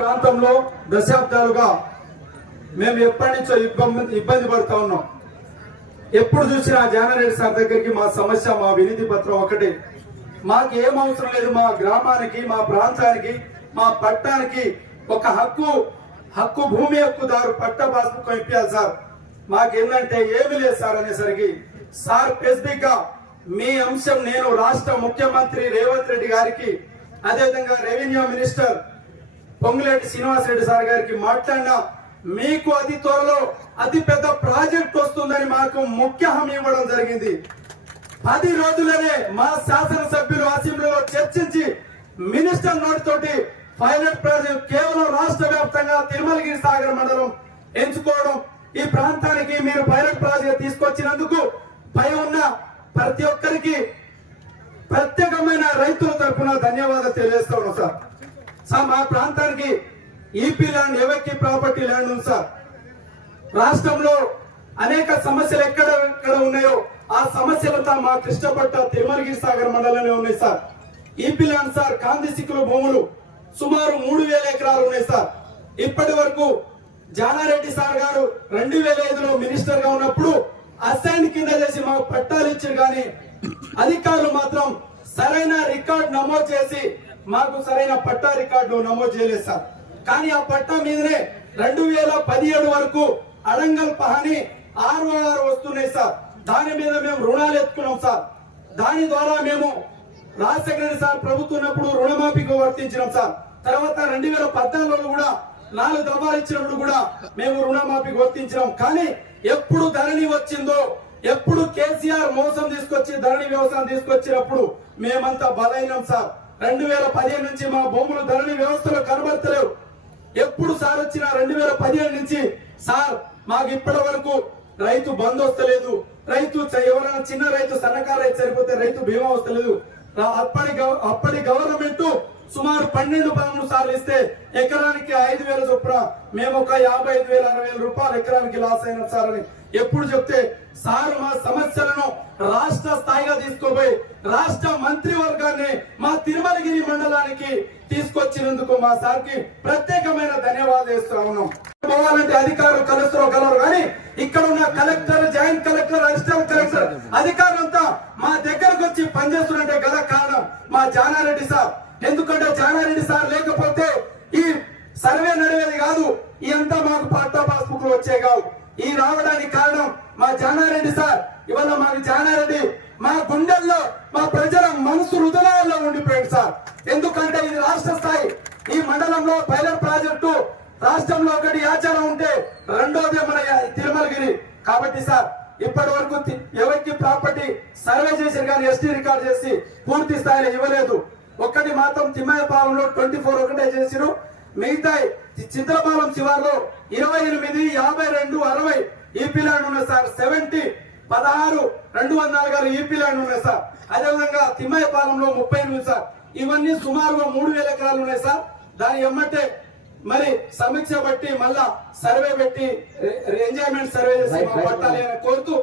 ప్రాంతంలో దశాబ్దాలుగా మేము ఎప్పటి నుంచో ఇబ్బంది పడుతా ఉన్నాం. ఎప్పుడు చూసినా జానారెడ్డి సార్ దగ్గరికి మా సమస్య, మా వినతి పత్రం ఒకటి, మాకు ఏం అవసరం లేదు, మా గ్రామానికి, మా ప్రాంతానికి, మా పట్టానికి ఒక హక్కు భూమి హక్కుదారు పట్ట పాస్బుక్ ఇప్పించాలి సార్. మాకేందంటే ఏమి లేదు సార్ అనేసరికి సార్ స్పెసిఫిక్ గా మీ అంశం నేను రాష్ట్ర ముఖ్యమంత్రి రేవంత్ రెడ్డి గారికి, అదేవిధంగా revenue minister Ponguleti Srinivasa Reddy sir గారికి మాట్లాడినా మీకు అతి త్వరలో అతి పెద్ద ప్రాజెక్ట్ వస్తుందని మాకు ముఖ్య హామీ ఇవ్వడం జరిగింది. 10 రోజులనే మా శాసనసభ్యులు అసెంబ్లీలో చర్చించి మినిస్టర్ నోటి తోటి పైలట్ ప్రాజెక్ట్ కేవలం రాష్ట్ర వ్యాప్తంగా తిరుమలగిరి సాగర్ మండలం ఎంచుకోవడం, ఈ ప్రాంతానికి మీరు పైలట్ ప్రాజెక్ట్ తీసుకొచ్చినందుకు పై ఉన్న ప్రతి ఒక్కరికి ప్రత్యేకమైన రైతుల తరఫున ధన్యవాదాలు తెలియజేస్తా ఉన్నాం సార్. మా ప్రాంతానికి ఈపీ ల్యాండ్, ఎవరికి ప్రాపర్టీ ల్యాండ్ ఉంది సార్. రాష్ట్రంలో అనేక సమస్యలు ఎక్కడ ఉన్నాయో ఆ సమస్యలంతా మా కృష్ణపట్ట తిరుమలగిరి సాగర్ మండలంలో ఉన్నాయి సార్. ఈపీ ల్యాండ్ సార్, కాందిసిక్కుల భూములు సుమారు 3000 ఎకరాలు ఉన్నాయి సార్. ఇప్పటి వరకు జానారెడ్డి సార్ గారు 2005లో మినిస్టర్ గా ఉన్నప్పుడు అసైన్ కింద చేసి మాకు పట్టాలు ఇచ్చారు, కానీ అధికారులు మాత్రం సరైన రికార్డు నమోదు చేసి మాకు సరైన పట్టా రికార్డు నమోదు చేయలేదు సార్. కానీ ఆ పట్టా మీదనే 2017 వరకు అడంగల్ పహాని ROR వస్తున్నాయి సార్. దాని మీద మేము రుణాలు ఎత్తుకున్నాం సార్. దాని ద్వారా మేము రాజశేఖర రెడ్డి సార్ ప్రభుత్వం ఉన్నప్పుడు రుణమాఫీకి వర్తించినాం సార్. తర్వాత 2014లో కూడా 4 దఫాలు ఇచ్చినప్పుడు కూడా మేము రుణమాఫీకి వర్తించినాం. కానీ ఎప్పుడు ధరణి వచ్చిందో, ఎప్పుడు కేసీఆర్ మోసం తీసుకొచ్చి ధరణి వ్యవస్థను తీసుకొచ్చినప్పుడు మేమంతా బలైనాం సార్. 2015 నుంచి మా భూములు ధరణి వ్యవస్థలో కనబడతలేవు. ఎప్పుడు సార్ వచ్చిన 2017 నుంచి సార్ మాకు ఇప్పటి వరకు రైతు బంధు వస్తలేదు, రైతు ఎవరైనా చిన్న రైతు సన్నకారు రైతు సరిపోతే రైతు బీమా వస్తలేదు. అప్పటి గవర్నమెంట్ సుమారు 12-13 సార్లు ఇస్తే ఎకరానికి 5,000 చొప్పున మేము ఒక 55,000-60,000 రూపాయలు ఎకరానికి లాస్ అయినాం సార్ అని ఎప్పుడు చెప్తే సార్ మా సమస్యలను రాష్ట్ర స్థాయిగా తీసుకోపోయి రాష్ట్ర మంత్రివర్గాన్ని మా తిరుమలగిరి మండలానికి తీసుకొచ్చినందుకు మా సార్ కి ప్రత్యేకమైన ధన్యవాదాలు చేస్తా ఉన్నాం. పోవాలంటే అధికారులు కలరు, కానీ ఇక్కడ ఉన్న collector, joint collector, assistant collector అధికారులంతా మా దగ్గరకు వచ్చి పనిచేస్తున్నట్టే గల కారణం మా జానారెడ్డి సార్. ఎందుకంటే జానారెడ్డి సార్ లేకపోతే ఈ సర్వే నడివేది కాదు, ఇదంతా మాకు పట్టా పాస్బుక్ వచ్చే కావు. ఈ రావడానికి కారణం మా జానారెడ్డి సార్. ఇవాళ మాకు జానారెడ్డి మా గుండెల్లో, మా ప్రజల మనసు హృదయాల్లో ఉండిపోయింది సార్. ఎందుకంటే ఇది రాష్ట్ర స్థాయి. ఈ మండలంలో పైలట్ ప్రాజెక్టు రాష్ట్రంలో ఒకటి ఆచారం ఉంటే రెండోది మన తిరుమలగిరి. కాబట్టి సార్ ఇప్పటి వరకు ఎవరికి ప్రాపర్టీ సర్వే చేశారు, కానీ ST రికార్డ్ చేసి పూర్తి స్థాయిలో ఇవ్వలేదు. ఒక్కటి మాత్రం తిమ్మయ్యపాలెంలో 24 ఒకటే చేసిరు. మిగతా చిత్రపాలెం శివార్లో 28, 52, 60 ఈపీ ల్యాండ్ ఉన్నాయి సార్. 70, 16, 204 ఈపీ ల్యాండ్ ఉన్నాయి సార్. అదేవిధంగా తిమ్మయ్యపాలెంలో 38 సార్. ఇవన్నీ సుమారుగా 3,000 ఎకరాలు ఉన్నాయి సార్. దాని ఎమ్మటే మరి సమీక్ష బట్టి మళ్ళా సర్వే పెట్టి ఎంజాయ్మెంట్ సర్వే చేసి పట్టాలి అని కోరుతూ